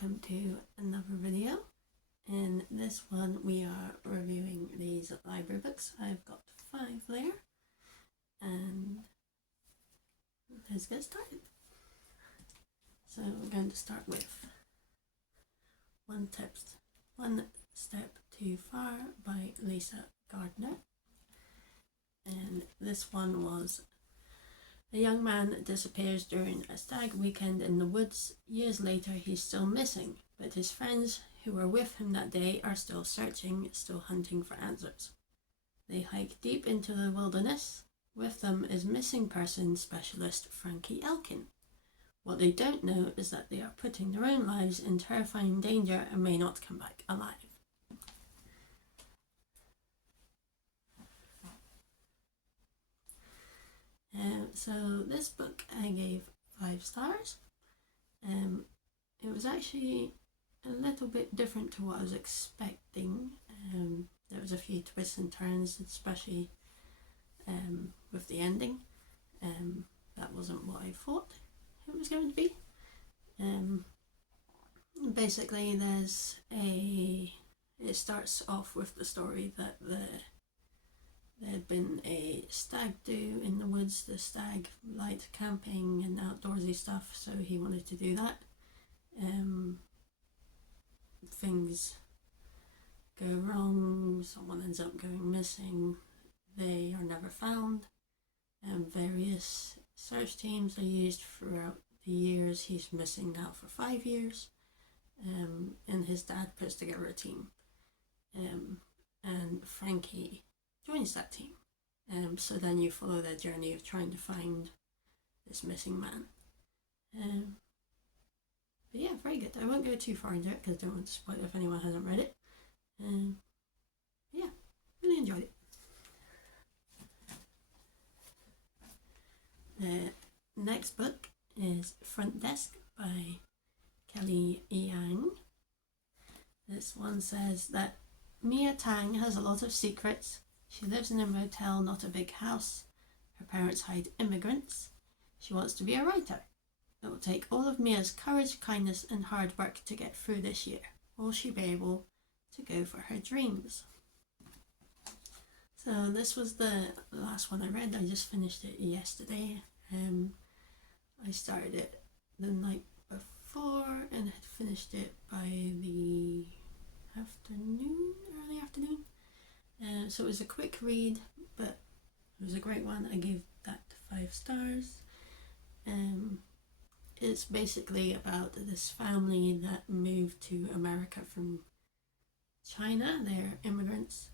welcome to another video. In this one we are reviewing these library books. I've got 5 there, and let's get started. So we're going to start with One Step Too Far by Lisa Gardner. And this one was: a young man disappears during a stag weekend in the woods. Years later, he's still missing, but his friends who were with him that day are still searching, still hunting for answers. They hike deep into the wilderness. With them is missing person specialist Frankie Elkin. What they don't know is that they are putting their own lives in terrifying danger and may not come back alive. So this book I gave 5 stars. It was actually a little bit different to what I was expecting. There was a few twists and turns, especially with the ending. That wasn't what I thought it was going to be. Basically, it starts off with the story that there had been a stag do in the woods. The stag liked camping and outdoorsy stuff, so he wanted to do that. Things go wrong, someone ends up going missing, they are never found, and various search teams are used throughout the years. He's missing now for 5 years, and his dad puts together a team, and Frankie joins that team. So then you follow their journey of trying to find this missing man. But yeah, very good. I won't go too far into it because I don't want to spoil it if anyone hasn't read it. Yeah, really enjoyed it. The next book is Front Desk by Kelly Yang. This one says that Mia Tang has a lot of secrets. She lives in a motel, not a big house. Her parents hide immigrants. She wants to be a writer. It will take all of Mia's courage, kindness, and hard work to get through this year. Will she be able to go for her dreams? So this was the last one I read. I just finished it yesterday. I started it the night before and had finished it by the early afternoon. So it was a quick read, but it was a great one. I gave that 5 stars. It's basically about this family that moved to America from China. They're immigrants,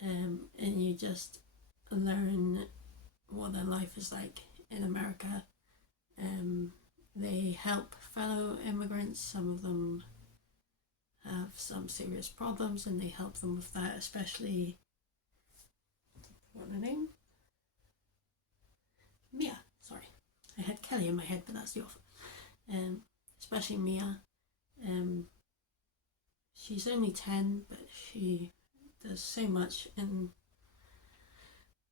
and you just learn what their life is like in America. They help fellow immigrants. Some of them have some serious problems, and they help them with that, especially, what's her name? Mia, sorry. I had Kelly in my head, but that's the author. Especially Mia. She's only 10, but she does so much, and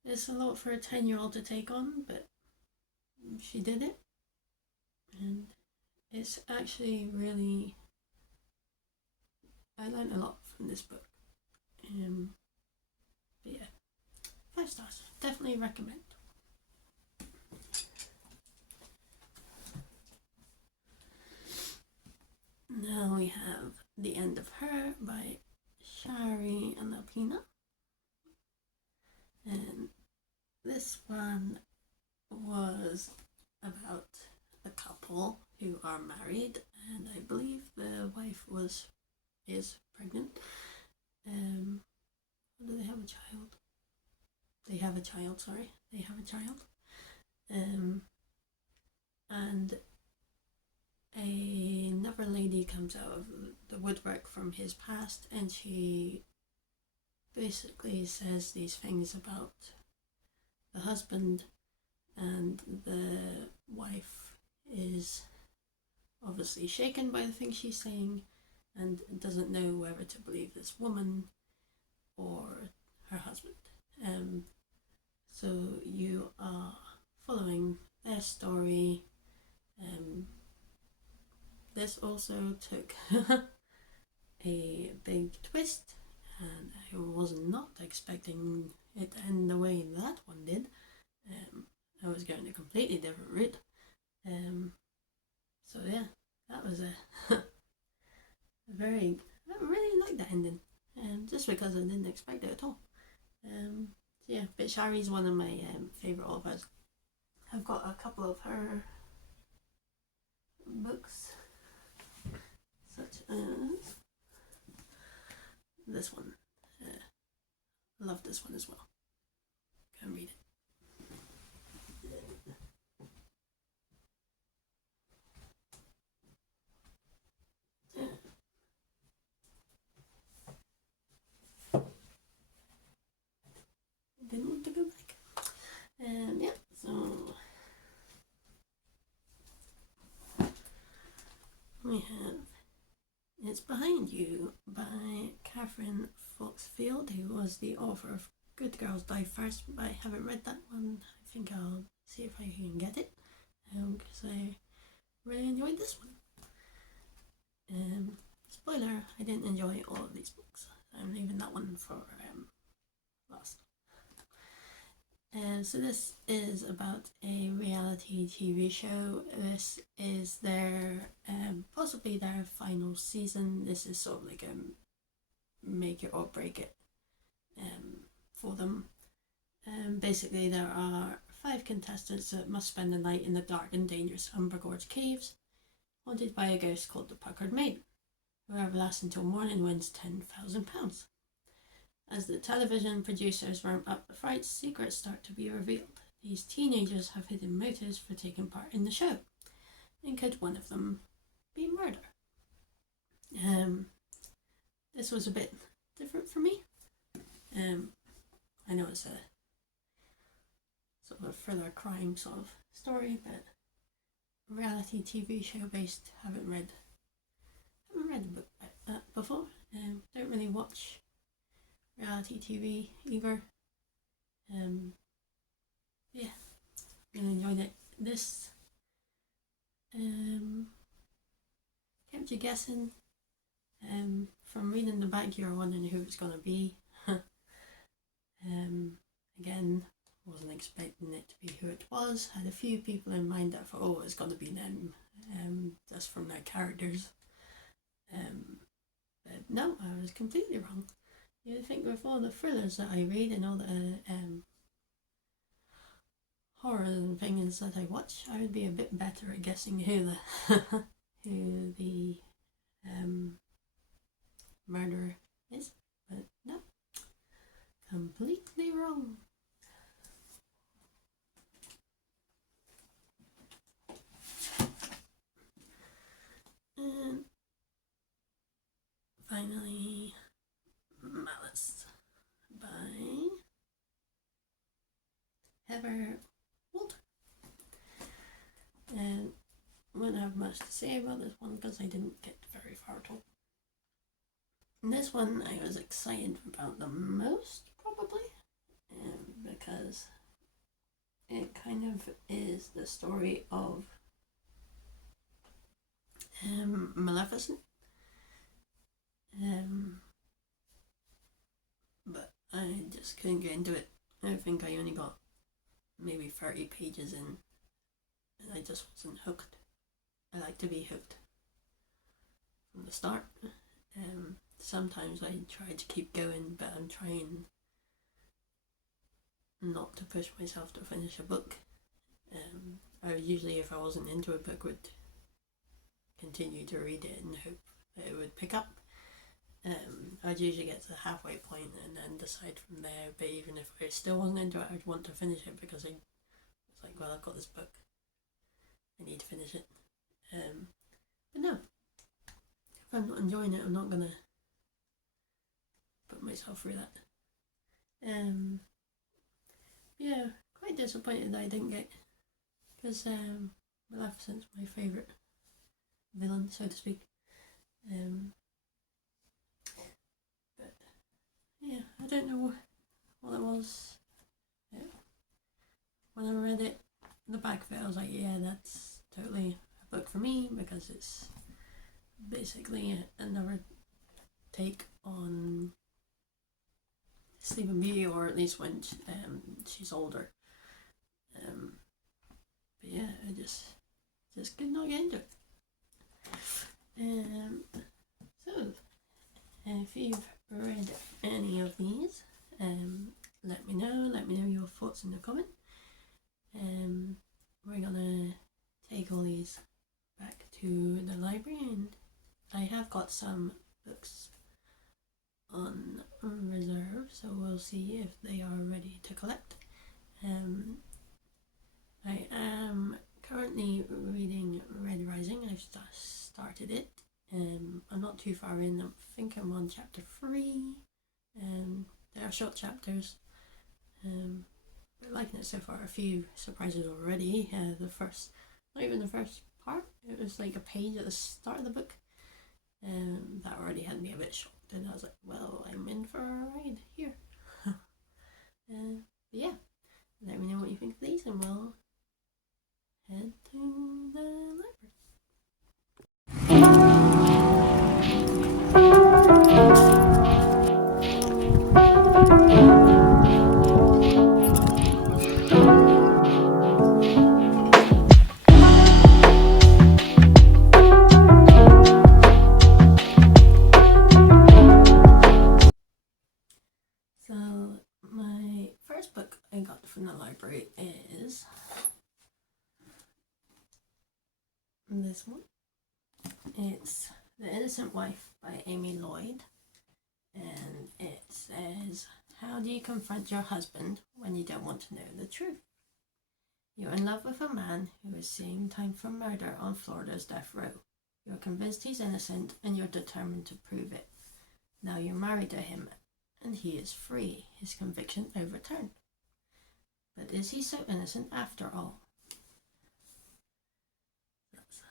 it's a lot for a 10-year-old to take on, but she did it, and it's actually really, I learned a lot from this book. But yeah, 5 stars, definitely recommend. Now we have The End of Her by Shari Anapina. And this one was about a couple who are married, and I believe the wife is pregnant. Do they have a child? They have a child, sorry. They have a child. And another lady comes out of the woodwork from his past, and she basically says these things about the husband, and the wife is obviously shaken by the things she's saying and doesn't know whether to believe this woman or her husband. So you are following their story, this also took a big twist, and I was not expecting it to end the way that one did. I was going a completely different route. So yeah, that was a very, I really liked that ending, just because I didn't expect it at all. So yeah, but Shari's one of my favourite authors. I've got a couple of her books, such as this one. Love this one as well. Go and read it. Didn't want to go back. Yeah, so we have It's Behind You by Catherine Foxfield, who was the author of Good Girls Die First. I haven't read that one. I think I'll see if I can get it, because I really enjoyed this one. Spoiler, I didn't enjoy all of these books. I'm leaving that one for last. So this is about a reality TV show. This is their possibly their final season. This is sort of like a make it or break it for them. Basically, there are 5 contestants that must spend the night in the dark and dangerous Umber Gorge caves, haunted by a ghost called the Puckered Maiden. Whoever lasts until morning wins £10,000. As the television producers ramp up the fights, secrets start to be revealed. These teenagers have hidden motives for taking part in the show. And could one of them be murder? This was a bit different for me. I know it's a sort of a thriller crime sort of story, but reality TV show based. Haven't read a book like that before. Don't really watch reality TV either. Yeah, really enjoyed it. This kept you guessing. From reading the back, you were wondering who it's gonna be. Again, wasn't expecting it to be who it was. Had a few people in mind that I thought, oh, it's gonna be them, just from their characters. But no, I was completely wrong. You'd think with all the thrillers that I read and all the horrors and things that I watch, I would be a bit better at guessing who the murderer is. But no, completely wrong. And finally, Malice by Heather Walter. And wouldn't have much to say about this one because I didn't get very far at all. And this one I was excited about the most, probably, because it kind of is the story of Maleficent. But I just couldn't get into it. I think I only got maybe 30 pages in, and I just wasn't hooked. I like to be hooked from the start. Sometimes I try to keep going, but I'm trying not to push myself to finish a book. I usually, if I wasn't into a book, would continue to read it and hope that it would pick up. I'd usually get to the halfway point and then decide from there, but even if I still wasn't into it, I'd want to finish it because I was like, well, I've got this book, I need to finish it. But no, if I'm not enjoying it, I'm not gonna put myself through that. Yeah, quite disappointed that I didn't get, because Maleficent's my favourite villain, so to speak. But yeah, I don't know what it was. When I read it, the back of it, I was like, yeah, that's totally a book for me because it's basically another take on Sleeping Beauty, or at least when she's older. But yeah, I just could not get into it. So, if you've read any of these, let me know. Let me know your thoughts in the comment. We're gonna take all these back to the library, and I have got some books on reserve, so we'll see if they are ready to collect. I am currently reading Red Rising. I've started it. I'm not too far in. I think I'm on chapter 3. They are short chapters. We're liking it so far. A few surprises already. Not even the first part. It was like a page at the start of the book. That already had me a bit shocked, and I was like, well, I'm in for a ride here. But yeah, let me know what you think of these, and we'll head to the library. So my first book I got from the library is this one. It's The Innocent Wife by Amy Lloyd, and it says, how do you confront your husband when you don't want to know the truth? You're in love with a man who is serving time for murder on Florida's death row. You're convinced he's innocent, and you're determined to prove it. Now you're married to him, and he is free, his conviction overturned. But is he so innocent after all? That's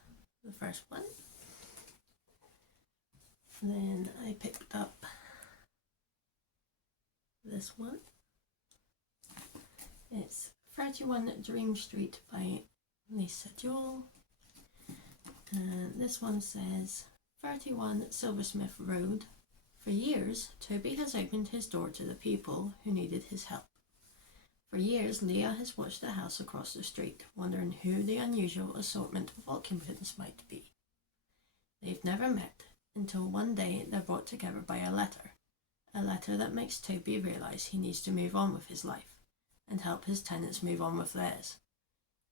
the first one. Then I picked up this one. It's 31 Dream Street by Lisa Joel. And this one says, 31 Silversmith Road. For years, Toby has opened his door to the people who needed his help. For years, Leah has watched the house across the street, wondering who the unusual assortment of occupants might be. They've never met, until one day they're brought together by a letter that makes Toby realise he needs to move on with his life, and help his tenants move on with theirs.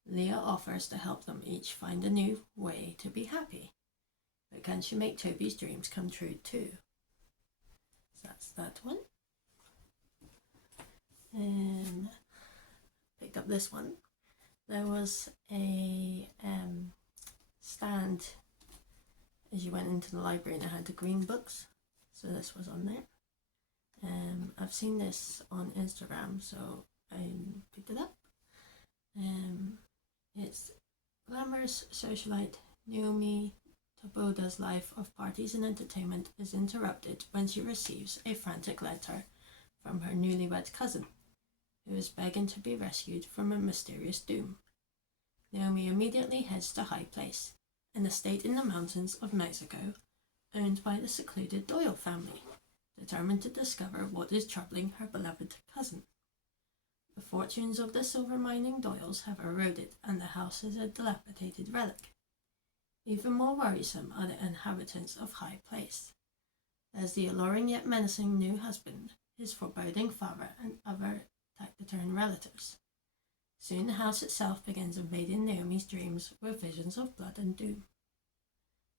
Leah offers to help them each find a new way to be happy. But can she make Toby's dreams come true too? So that's that one. And picked up this one. There was a stand as you went into the library, and it had the green books. So this was on there. I've seen this on Instagram, so I picked it up. It's glamorous socialite Naomi Taboda's life of parties and entertainment is interrupted when she receives a frantic letter from her newlywed cousin, who is begging to be rescued from a mysterious doom. Naomi immediately heads to High Place, an estate in the mountains of Mexico owned by the secluded Doyle family, determined to discover what is troubling her beloved cousin. The fortunes of the silver mining Doyles have eroded, and the house is a dilapidated relic. Even more worrisome are the inhabitants of High Place. There's the alluring yet menacing new husband, his foreboding father, and other taciturn relatives. Soon the house itself begins invading Naomi's dreams with visions of blood and doom.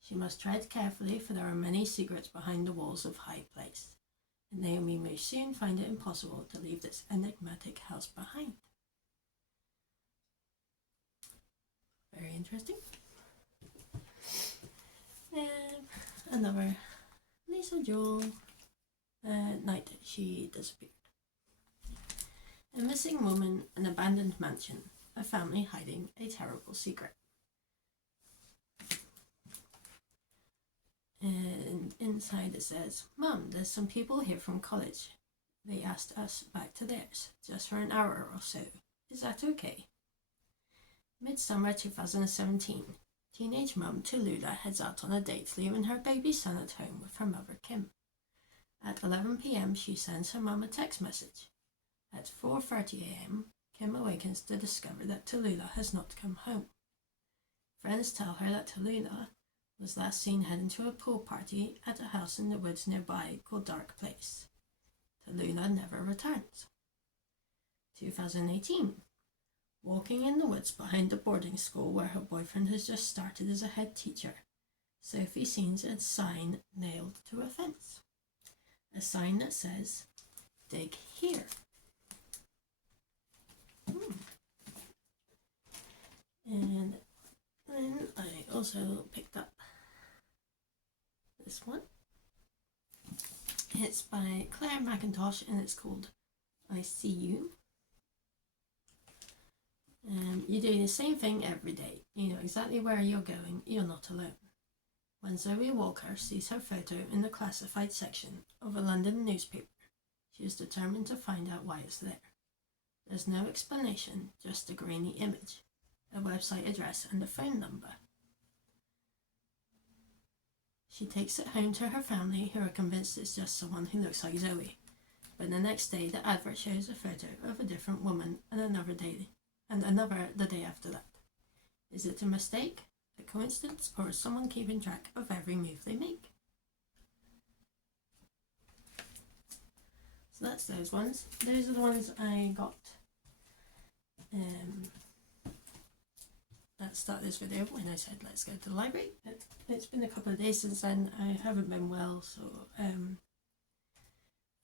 She must tread carefully, for there are many secrets behind the walls of High Place, and Naomi may soon find it impossible to leave this enigmatic house behind. Very interesting. And another Lisa Joel, Night She Disappeared. A missing woman, an abandoned mansion, a family hiding a terrible secret. And inside it says, Mum, there's some people here from college. They asked us back to theirs, just for an hour or so. Is that okay? Midsummer 2017. Teenage mum Tallulah heads out on a date, leaving her baby son at home with her mother Kim. At 11 p.m. she sends her mum a text message. At 4:30 a.m. Kim awakens to discover that Tallulah has not come home. Friends tell her that Tallulah was last seen heading to a pool party at a house in the woods nearby called Dark Place. Tallulah never returns. 2018. Walking in the woods behind the boarding school where her boyfriend has just started as a head teacher, Sophie sees a sign nailed to a fence. A sign that says, "Dig here." And then I also picked up this one. It's by Claire McIntosh and it's called I See You. You do the same thing every day. You know exactly where you're going. You're not alone. When Zoe Walker sees her photo in the classified section of a London newspaper, she is determined to find out why it's there. There's no explanation, just a grainy image, a website address and a phone number. She takes it home to her family, who are convinced it's just someone who looks like Zoe. But the next day, the advert shows a photo of a different woman and another the day after that. Is it a mistake, a coincidence, or is someone keeping track of every move they make? So that's those ones. Those are the ones I got at the start of this video when I said let's go to the library. It's been a couple of days since then. I haven't been well, so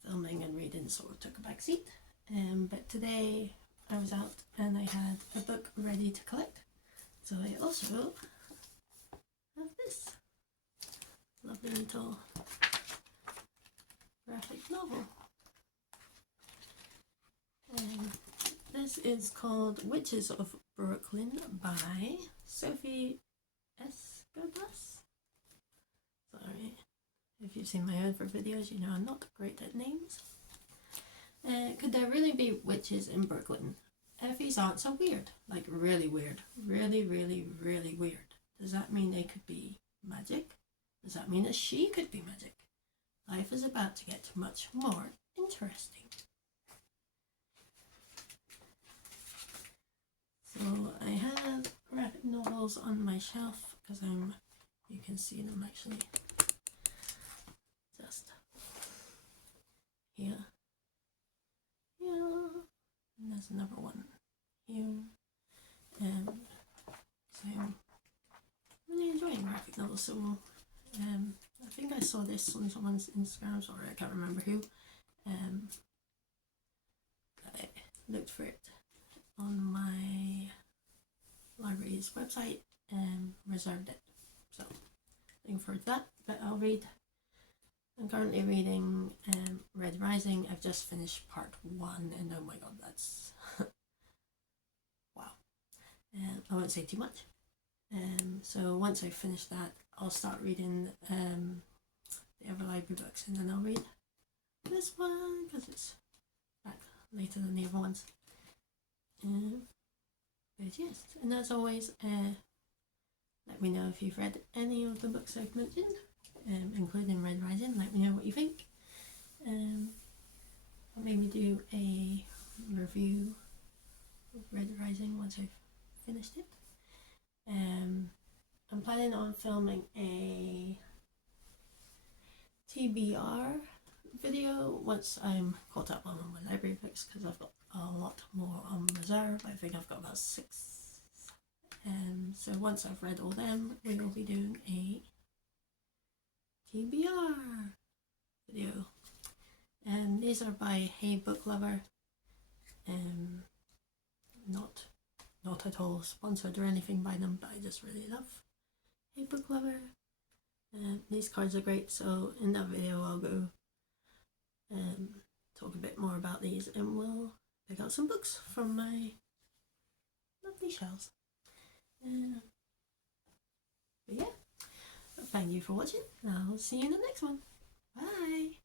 filming and reading sort of took a back seat. But today I was out and I had a book ready to collect. So I also have this lovely little graphic novel. This is called Witches of Brooklyn by Sophie Escodas. Sorry, if you've seen my other videos, you know I'm not great at names. Could there really be witches in Brooklyn? Effie's aunts are weird, like really weird, really, really, really weird. Does that mean they could be magic? Does that mean that she could be magic? Life is about to get much more interesting. So I have graphic novels on my shelf because you can see them actually just here, and there's another one here. So I'm really enjoying graphic novels. So I think I saw this on someone's Instagram. Sorry, I can't remember who. I looked for it on my library's website and reserved it. So looking forward to that. But I'm currently reading Red Rising. I've just finished part 1 and oh my god, that's wow. I won't say too much. So once I finish that, I'll start reading the other library books, and then I'll read this one because it's back later than the other ones. But yes, and as always, let me know if you've read any of the books I've mentioned, including Red Rising. Let me know what you think. I'll maybe do a review of Red Rising once I've finished it. I'm planning on filming a TBR video once I'm caught up on all my library books, because I've got a lot more on reserve. I think I've got about 6. So once I've read all them, we will be doing a TBR video. These are by Hey Book Lover. Not at all sponsored or anything by them, but I just really love Hey Book Lover. These cards are great, so in that video I'll go talk a bit more about these, and we'll pick out some books from my lovely shelves. But yeah, thank you for watching. I'll see you in the next one. Bye!